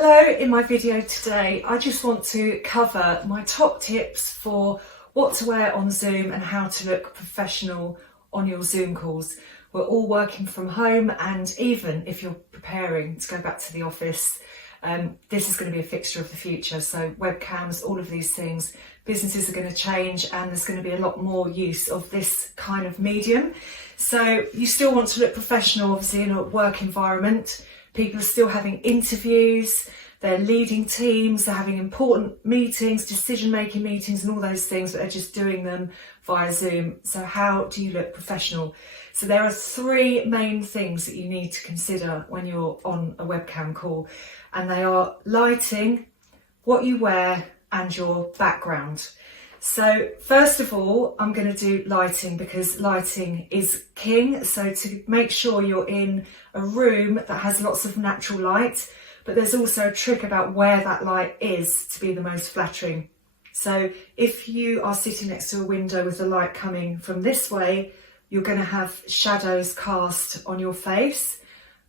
Hello, in my video today I just want to cover my top tips for what to wear on Zoom and how to look professional on your Zoom calls. We're all working from home, and even if you're preparing to go back to the office, this is going to be a fixture of the future. So webcams, all of these things, businesses are going to change and there's going to be a lot more use of this kind of medium. So you still want to look professional, obviously, in a work environment. People are still having interviews, they're leading teams, they're having important meetings, decision-making meetings and all those things, but they're just doing them via Zoom. So how do you look professional? So there are three main things that you need to consider when you're on a webcam call, and they are lighting, what you wear and your background. So first of all, I'm going to do lighting because lighting is king. So to make sure you're in a room that has lots of natural light, but there's also a trick about where that light is to be the most flattering. So if you are sitting next to a window with the light coming from this way, you're going to have shadows cast on your face.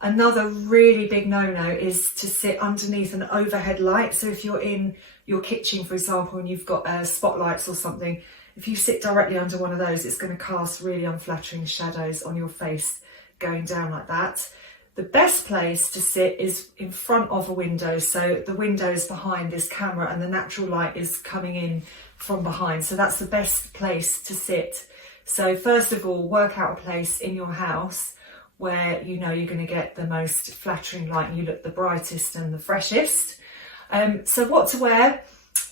Another really big no-no is to sit underneath an overhead light. So if you're in your kitchen, for example, and you've got spotlights or something, if you sit directly under one of those, it's going to cast really unflattering shadows on your face going down like that. The best place to sit is in front of a window. So the window is behind this camera and the natural light is coming in from behind. So that's the best place to sit. So first of all, work out a place in your house where you know you're going to get the most flattering light and you look the brightest and the freshest. So what to wear?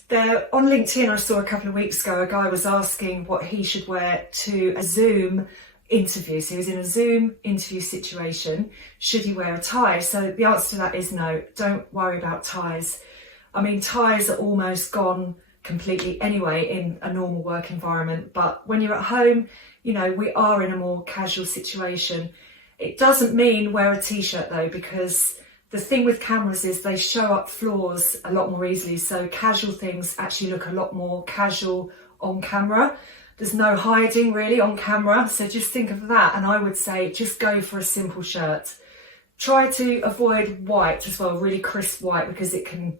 There, on LinkedIn, I saw a couple of weeks ago, a guy was asking what he should wear to a Zoom interview. So he was in a Zoom interview situation. Should he wear a tie? So the answer to that is no, don't worry about ties. I mean, ties are almost gone completely anyway in a normal work environment. But when you're at home, you know, we are in a more casual situation. It doesn't mean wear a t-shirt though, because the thing with cameras is they show up flaws a lot more easily. So casual things actually look a lot more casual on camera. There's no hiding really on camera. So just think of that. And I would say just go for a simple shirt. Try to avoid white as well, really crisp white, because it can,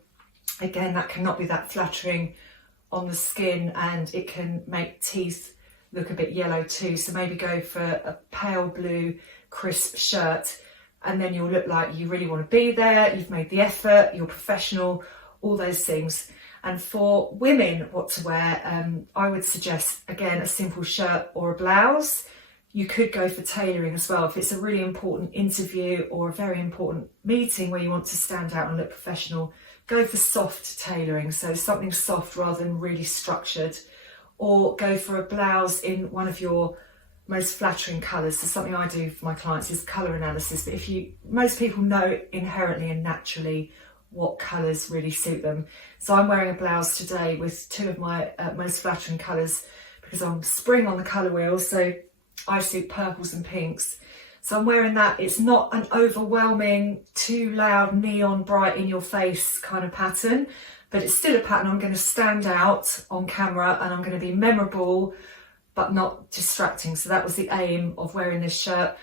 again, that cannot be that flattering on the skin and it can make teeth look a bit yellow too. So maybe go for a pale blue crisp shirt, and then you'll look like you really want to be there, you've made the effort, you're professional, all those things. And for women, what to wear, I would suggest, again, a simple shirt or a blouse. You could go for tailoring as well. If it's a really important interview or a very important meeting where you want to stand out and look professional, go for soft tailoring, so something soft rather than really structured. Or go for a blouse in one of your most flattering colours. So something I do for my clients is colour analysis. But most people know inherently and naturally what colours really suit them. So I'm wearing a blouse today with two of my most flattering colours because I'm spring on the colour wheel. So I suit purples and pinks. So I'm wearing that. It's not an overwhelming, too loud, neon, bright in your face kind of pattern, but it's still a pattern. I'm going to stand out on camera and I'm going to be memorable, but not distracting. So that was the aim of wearing this shirt.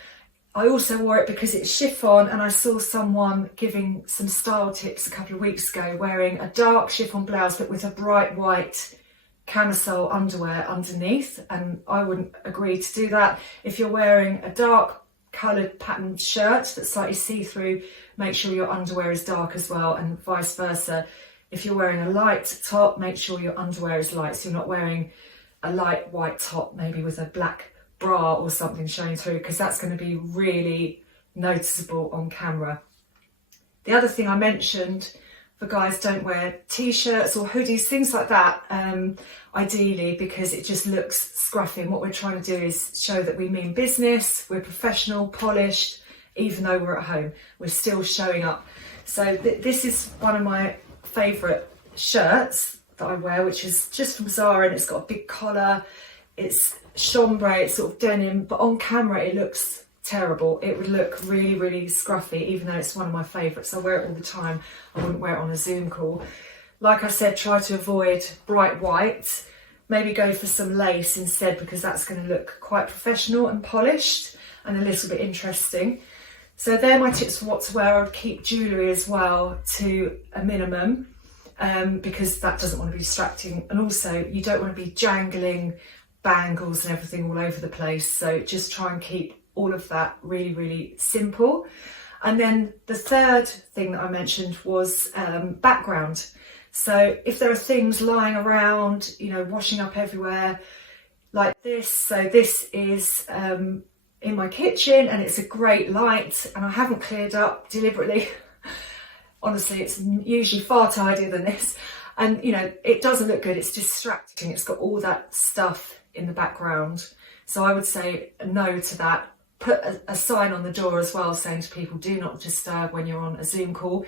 I also wore it because it's chiffon, and I saw someone giving some style tips a couple of weeks ago wearing a dark chiffon blouse but with a bright white camisole underwear underneath, and I wouldn't agree to do that. If you're wearing a dark coloured patterned shirt that's slightly see-through, make sure your underwear is dark as well, and vice versa. If you're wearing a light top, make sure your underwear is light, so you're not wearing a light white top maybe with a black bra or something showing through, because that's going to be really noticeable on camera. The other thing I mentioned for guys, don't wear t-shirts or hoodies, things like that, ideally, because it just looks scruffy. And what we're trying to do is show that we mean business, we're professional, polished, even though we're at home, we're still showing up. So this is one of my favourite shirts that I wear, which is just from Zara, and it's got a big collar, it's chambray, it's sort of denim, but on camera it looks terrible. It would look really, really scruffy, even though it's one of my favourites. I wear it all the time. I wouldn't wear it on a Zoom call. Like I said, try to avoid bright white. Maybe go for some lace instead, because that's going to look quite professional and polished and a little bit interesting. So they're my tips for what to wear. I would keep jewellery as well to a minimum, because that doesn't want to be distracting, and also you don't want to be jangling bangles and everything all over the place. So just try and keep all of that really, really simple. And then the third thing that I mentioned was background. So if there are things lying around, you know, washing up everywhere like this, so this is in my kitchen and it's a great light and I haven't cleared up deliberately. Honestly, it's usually far tidier than this, and you know, it doesn't look good, it's distracting, it's got all that stuff in the background. So I would say no to that. Put a sign on the door as well saying to people, do not disturb when you're on a Zoom call.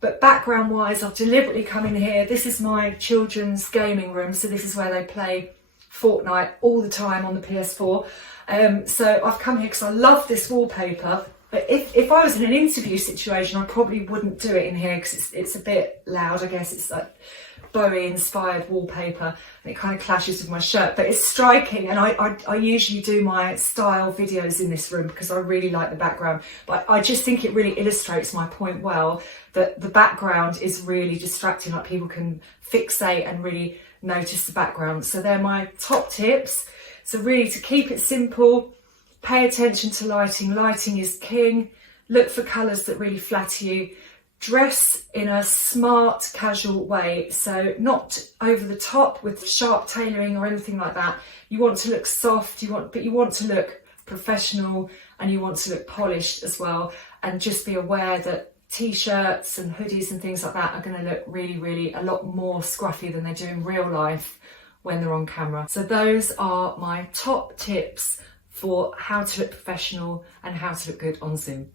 But background wise, I've deliberately come in here. This is my children's gaming room, so this is where they play Fortnite all the time on the PS4. So I've come here because I love this wallpaper. But if I was in an interview situation, I probably wouldn't do it in here because it's a bit loud. I guess it's like Bowie inspired wallpaper and it kind of clashes with my shirt, but it's striking. And I usually do my style videos in this room because I really like the background. But I just think it really illustrates my point well, that the background is really distracting, like people can fixate and really notice the background. So they're my top tips. So really, to keep it simple, pay attention to lighting. Lighting is king. Look for colours that really flatter you. Dress in a smart, casual way. So not over the top with sharp tailoring or anything like that. You want to look soft, but you want to look professional and you want to look polished as well. And just be aware that t-shirts and hoodies and things like that are going to look really, really a lot more scruffy than they do in real life when they're on camera. So those are my top tips for how to look professional and how to look good on Zoom.